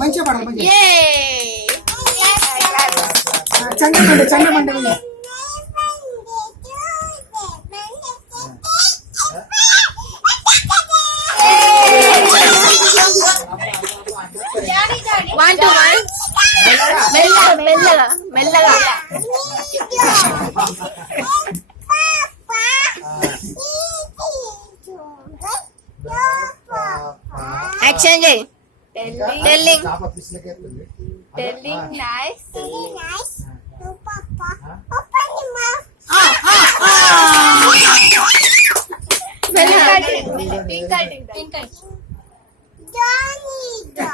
మంచిగా పడాలి. చంద్రమండి చంద్రమండి మెల్లగా మెల్లగా యాక్షన్ చేయి. Telling nice.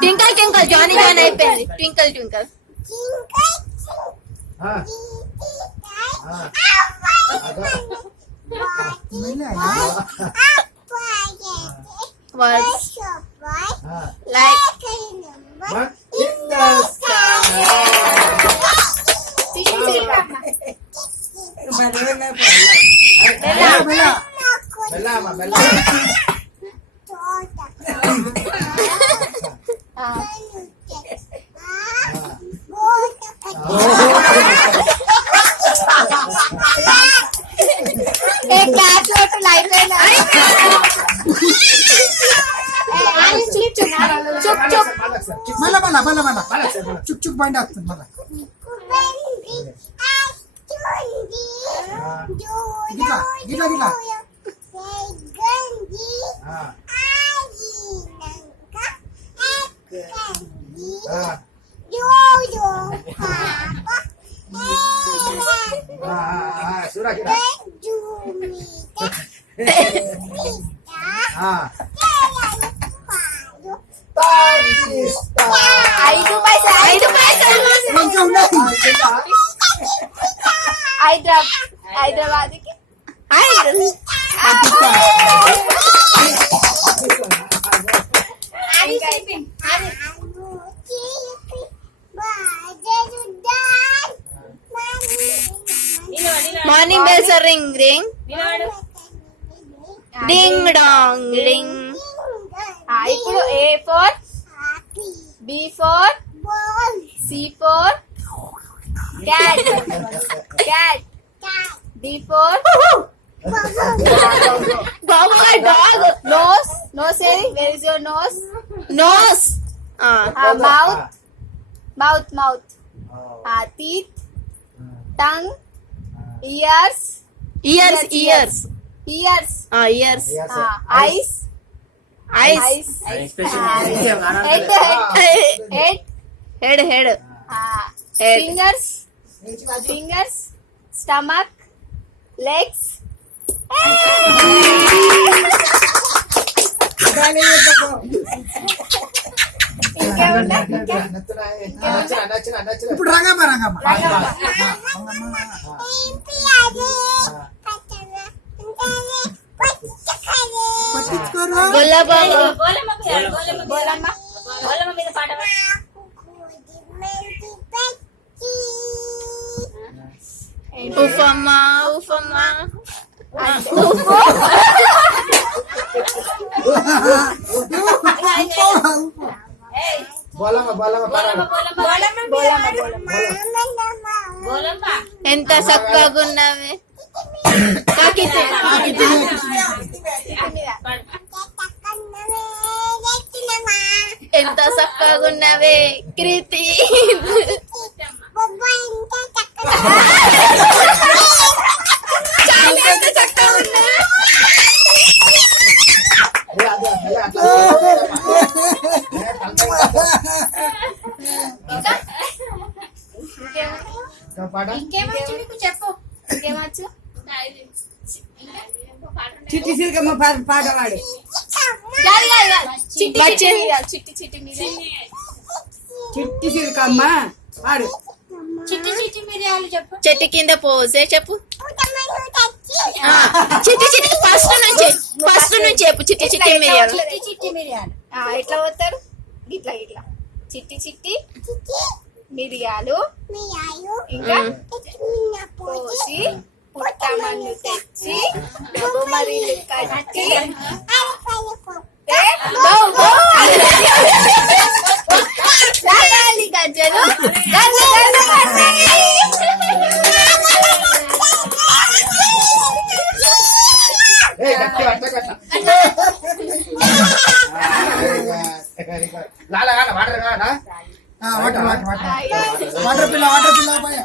Twinkle twinkle Johnny John అయిపోయింది. ట్వింకల్ ట్వింకల్ వర్డ్స్ లైక్ చుక్ చుక్ బండి వస్తుంది మళ్ళా. గిట్లా గిట్లా గిట్లా హైదరాబాద్ కి morning bells ring ring ding dong ring. ఇప్పుడు A for B for C for cat cat D for dog. Nose nose where is your nose? Nose. Mouth mouth mouth. Teeth tongue ears ears ears ears ears. Eyes eyes. Head head head head. Fingers fingers. Stomach legs. ఇప్పుడు రంగమ్మ రంగమ్మ ఉఫమ్మా ఉఫమ్మా ఎంత చక్కగా ఉన్నవి. ఎంత చక్కగా ఉన్నవే కృతి. ఇంకేమొచ్చు చెప్పు. ఇంకేమొచ్చు? చిట్టి సిరికమ్మ పాట పాడు. చిట్టి సిరికమ్మ పాడు. చిట్టి చిట్టి మిరియాలు చెప్పు. చెట్టు కింద పోసే చెప్పు. చిట్టి చిట్టి ఫస్ట్ నుంచి చెప్పు. చిట్టి చిట్టి మిరియాలు. చిట్టి మిరియాలు ఎట్లా పోతారు? ఇట్లా ఇట్లా చిట్టి చిట్టి మిరియాలు ఇంకా పోసి పుట్టమన్ను తెచ్చి మరీలు కట్టి లాగాలి గజ్జలు గజ్జలు వాటర్ కావాలా వాటర్ పిల్ల పోయా.